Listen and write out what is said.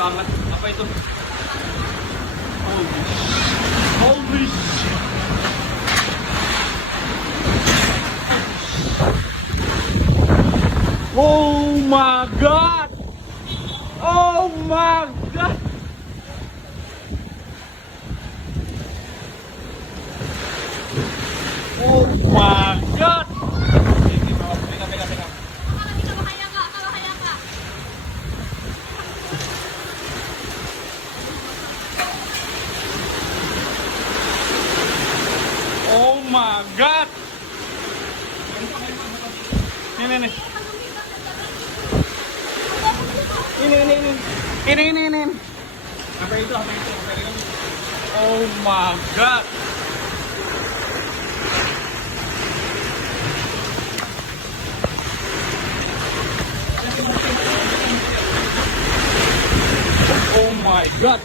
Pangat. Apa itu? Holy shit. Oh my god. Oh my god. Oh my god. Oh my god. Ini. Ini. Apa itu? Oh my god. Oh my god.